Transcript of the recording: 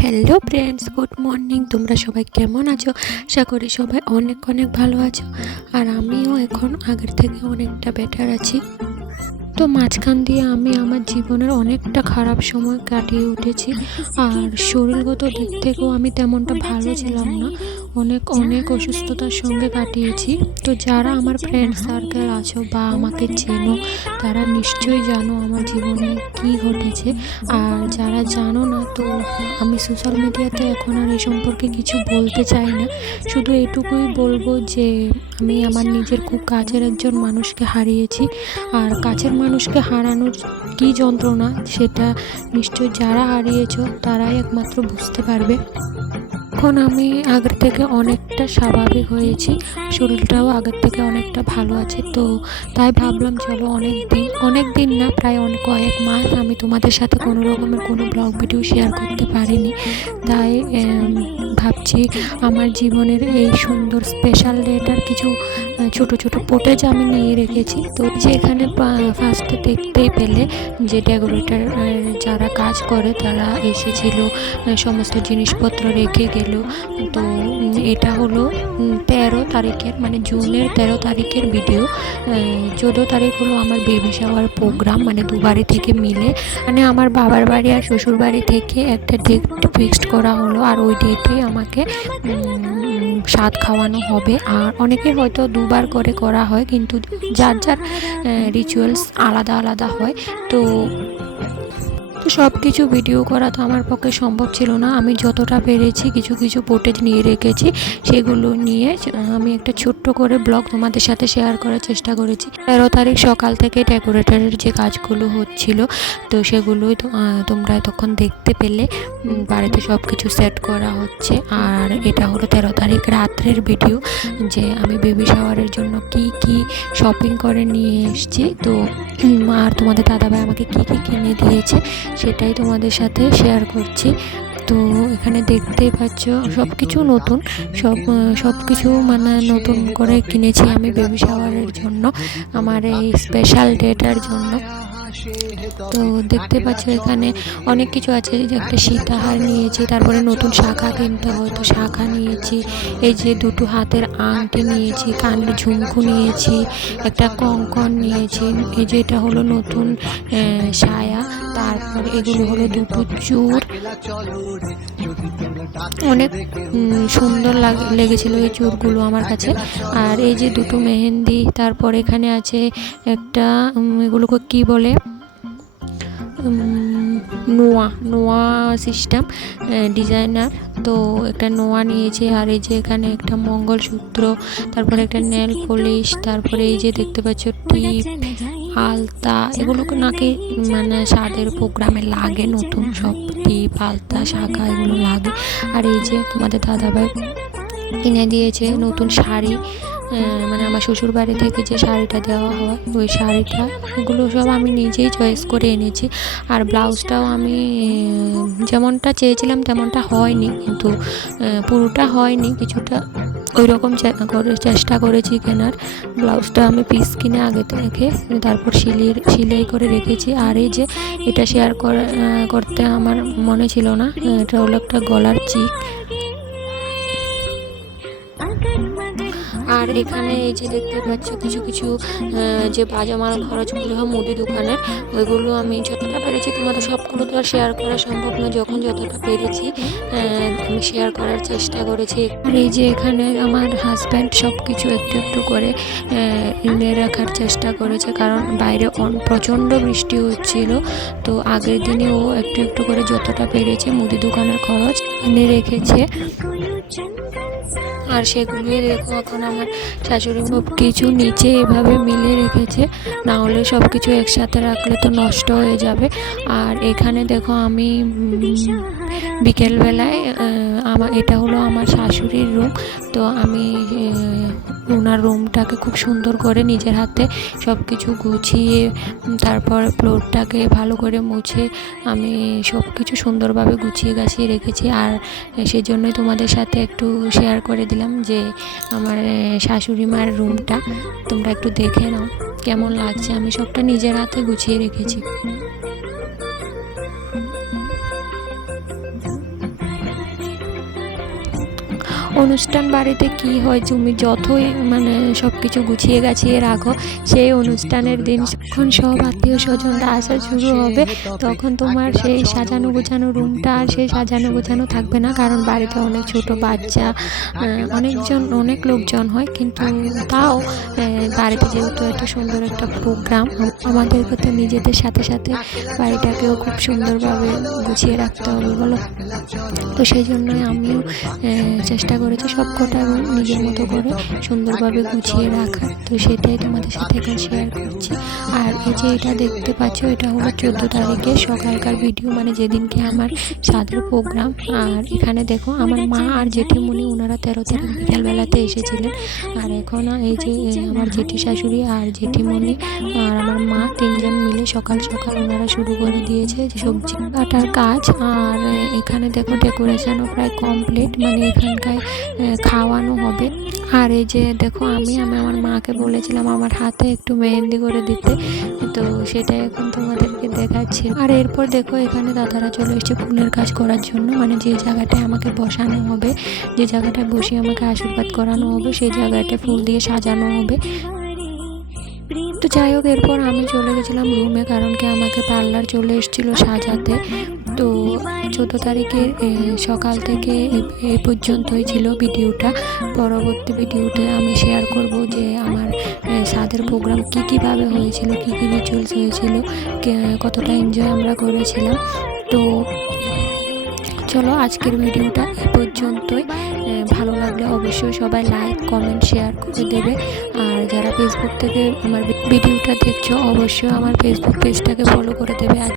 Hello friends good morning তোমরা সবাই কেমন আছো? আশা করি সবাই অনেক অনেক ভালো আছো। আর আমিও এখন আগের থেকে অনেকটা বেটার আছি। তো মাঝখান দিয়ে আমি আমার জীবনের অনেকটা খারাপ সময় কাটিয়ে উঠেছি। আর শরীরগত দিক থেকেও আমি তেমনটা ভালো ছিলাম না। অনেক অনেক অসুস্থতার সঙ্গে কাটিয়েছি। তো যারা আমার ফ্রেন্ড সার্কেল আছো বা আমাকে চেনো, তারা নিশ্চয়ই জানো আমার জীবনে কি ঘটেছে। আর যারা জানো না, তো আমি সোশ্যাল মিডিয়াতে এখন আর এই সম্পর্কে কিছু বলতে চাই না। শুধু এটুকুই বলব যে, আমি আমার নিজের খুব কাছের একজন মানুষকে হারিয়েছি। আর কাছের মানুষকে হারানোর কী যন্ত্রণা, সেটা নিশ্চয়ই যারা হারিয়েছ, তারাই একমাত্র বুঝতে পারবে। এখন আমি আগের থেকে অনেকটা স্বাভাবিক হয়েছি, শরীরটাও আগের থেকে অনেকটা ভালো আছে, তো তাই ভাবলাম চলো অনেক দিন অনেক দিন না, প্রায় অনেক কয়েক মাস আমি তোমাদের সাথে কোনো রকমের কোনো ব্লগ ভিডিও শেয়ার করতে পারিনি। তাই ভাবছি আমার জীবনের এই সুন্দর স্পেশাল ডেটার কিছু ছোট ছোট ফুটেজ আমি নিয়ে রেখেছি, তো যেখানে ফার্স্টে দেখতেই পেলে যে ডেকোরেটার যারা কাজ করে তারা এসেছিল সমস্ত জিনিসপত্র রেখে গেল। তো এটা হলো তেরো তারিখের মানে জুনের তেরো তারিখের ভিডিও চোদ্দ তারিখ হলো আমার বেবি শাওয়ার প্রোগ্রাম মানে দু বাড়ি থেকে মিলে। মানে আমার বাবার বাড়ি আর শ্বশুর বাড়ি থেকে একটা ডেট ফিক্সড করা হলো, আর ওই ডেটে আমাকে স্বাদ খাওয়ানো হবে। আর অনেকে হয়তো দুবার করে করা হয় কিন্তু যার যার রিচুয়ালস আলাদা আলাদা হয় তো সব কিছু ভিডিও করা তো আমার পক্ষে সম্ভব ছিল না। আমি যতটা পেরেছি কিছু কিছু ফুটেজ নিয়ে রেখেছি। সেগুলো নিয়ে আমি একটা ছোট্ট করে ব্লগ তোমাদের সাথে শেয়ার করার চেষ্টা করেছি। তেরো তারিখ সকাল থেকে ডেকোরেটরের যে কাজগুলো হচ্ছিল তো সেগুলোই তোমরা তখন দেখতে পেলে। বাড়িতে সব কিছু সেট করা হচ্ছে। আর এটা হলো তেরো তারিখ রাত্রের ভিডিও যে আমি বেবি শাওয়ারের জন্য কি কি শপিং করে নিয়ে এসেছি। তো উম, আর তোমাদের দাদাভাই আমাকে কি কি কিনে দিয়েছে সেটাই তোমাদের সাথে শেয়ার করছি। তো এখানে দেখতেই পাচ্ছ সব কিছু নতুন। সব সব কিছু মানে নতুন করে কিনেছি আমি বেবি শাওয়ারের জন্য, আমার এই স্পেশাল ডেটার জন্য। তো দেখতে পাচ্ছ এখানে অনেক কিছু আছে একটা সীতাহার নিয়েছি, তারপরে নতুন শাখা কিনতে হয়, তো শাখা নিয়েছি, এই যে দুটো হাতের আংটি নিয়েছি, কানের ঝুমকু নিয়েছি, একটা কঙ্কন নিয়েছি, এই যে এটা হলো নতুন সায়া, তারপর এগুলো হলো দুটো চূড় অনেক সুন্দর লাগ- লেগেছিল এই চূড়গুলো আমার কাছে। আর এই যে দুটো মেহেন্দি তারপর এখানে আছে একটা এগুলোকে কি বলে? নোয়া নোয়া সিস্টেম ডিজাইনার তো একটা নোয়া নিয়েছে আর এই যে এখানে একটা মঙ্গলসূত্র তারপরে একটা নেল পলিশ তারপরে এই যে দেখতে পাচ্ছ টিপ। আলতা এগুলোকে নাকি মানে স্বাদের প্রোগ্রামে লাগে, নতুন সব টিপ আলতা শাখা, এগুলো লাগে। আর এই যে তোমাদের দাদাভাই কিনে দিয়েছে নতুন শাড়ি মানে আমার শ্বশুর বাড়ি থেকে যে শাড়িটা দেওয়া হয়, ওই শাড়িটা, এগুলো সব আমি নিজেই চয়েস করে এনেছি। আর ব্লাউজটাও আমি যেমনটা চেয়েছিলাম তেমনটা হয়নি, কিন্তু পুরোটা হয়নি, কিছুটা ওই রকম করে চেষ্টা করেছি কেনার। ব্লাউজটা আমি পিস কিনে আগে থেকে, তারপর সিলিয়ে সিলাই করে রেখেছি। আর এই যে এটা শেয়ার করে করতে আমার মনে ছিল না, এটা হলো একটা গলার চিক আর এখানে এই যে দেখতে পাচ্ছ, কিছু কিছু যে বাজা মাল খরচগুলো হয় মুদি দোকানের, ওইগুলো আমি যতটা পেরেছি তোমাদের সবগুলো তো আর শেয়ার করা সম্ভব না যখন যতটা পেরেছি আমি শেয়ার করার চেষ্টা করেছি। আর এই যে এখানে আমার হাজব্যান্ড সব কিছু একটু একটু করে এনে রাখার চেষ্টা করেছে। কারণ বাইরে প্রচণ্ড বৃষ্টি হচ্ছিল। তো আগের দিনে ও একটু একটু করে যতটা পেরেছে মুদি দোকানের খরচ এনে রেখেছে। আর সেগুলোই দেখো, এখন আমার শাশুড়ি সব কিছু নিচে এভাবে মিলে রেখেছে, না হলে সব কিছু একসাথে রাখলে তো নষ্ট হয়ে যাবে। আর এখানে দেখো আমি বিকেলবেলায় আমার এটা হলো আমার শাশুড়ির রুম তো আমি ওনার রুমটাকে খুব সুন্দর করে নিজের হাতে সব কিছু গুছিয়ে তারপর ফ্লোরটাকে ভালো করে মুছে, আমি সব কিছু সুন্দরভাবে গুছিয়ে গাছিয়ে রেখেছি। আর সেই জন্যই তোমাদের সাথে একটু শেয়ার করে দিলাম যে আমার শাশুড়ি মার রুমটা তোমরা একটু দেখে নাও, কেমন লাগছে? আমি সবটা নিজের হাতে গুছিয়ে রেখেছি। অনুষ্ঠান বাড়িতে কি হয়? তুমি যতই মানে সব কিছু গুছিয়ে গাছিয়ে রাখো, সেই অনুষ্ঠানের দিন যখন সব আত্মীয় স্বজনরা আসা শুরু হবে, তখন তোমার সেই সাজানো গোছানো রুমটা আর সেই সাজানো গোছানো থাকবে না, কারণ বাড়িতে অনেক ছোট বাচ্চা অনেকজন, অনেক লোকজন হয়, কিন্তু তাও বাড়িতে যেহেতু একটা সুন্দর একটা প্রোগ্রাম, আমাদেরকে তো নিজেদের সাথে সাথে বাড়িটাকেও খুব সুন্দরভাবে গুছিয়ে রাখতে হবে বলো। তো সেই জন্যই আমিও চেষ্টা করেছি সব কটা নিজের মতো করে সুন্দরভাবে গুছিয়ে রাখার তো সেটাই তোমাদের সাথে এখন শেয়ার করছি। আর এই যে এটা দেখতে পাচ্ছ এটা হলো চোদ্দ তারিখে সকালকার ভিডিও মানে যেদিনকে আমার সাদের প্রোগ্রাম আর এখানে দেখো আমার মা আর জেঠিমণি ওনারা তেরো তারিখ বিকালবেলাতে এসেছিলেন। আর এখন এই যে আমার জেঠি শাশুড়ি আর জেঠিমণি আর আমার মা তিনজন মিলে সকাল সকাল ওনারা শুরু করে দিয়েছে যে সবজি কাটার কাজ। আর এখানে দেখো ডেকোরেশনও প্রায় কমপ্লিট মানে এখানকায় এ, খাওয়ানো হবে। আর এই যে দেখো আমি আমি আমার মাকে বলেছিলাম আমার হাতে একটু মেহেন্দি করে দিতে। তো সেটা এখন তোমাদেরকে দেখাচ্ছি। আর এরপর দেখো এখানে দাদারা চলে এসেছে ফুলের কাজ করার জন্য। মানে যে জায়গাটায় আমাকে বসানো হবে, যে জায়গাটায় বসে আমাকে আশীর্বাদ করানো হবে, সেই জায়গাটা ফুল দিয়ে সাজানো হবে। তো যাই হোক, এরপর আমি চলে গেছিলাম রুমে কারণ কি আমাকে পার্লার চলে এসেছিল সাজাতে। তো চোদ্দ তারিখের সকাল থেকে এ- পর্যন্তই ছিল ভিডিওটা। পরবর্তী ভিডিওতে আমি শেয়ার করব যে আমার সাদের প্রোগ্রাম কী কীভাবে হয়েছিল, কী কী রিচুয়ালস হয়েছিল কতটা এনজয় আমরা করেছিলাম। তো চলো আজকের ভিডিওটা এ পর্যন্তই। ভালো লাগলে অবশ্যই সবাই লাইক কমেন্ট শেয়ার করে দেবে। আর যারা ফেসবুক থেকে আমার ভিডিওটা দেখছ, অবশ্যই আমার ফেসবুক পেজটাকে ফলো করে দেবে।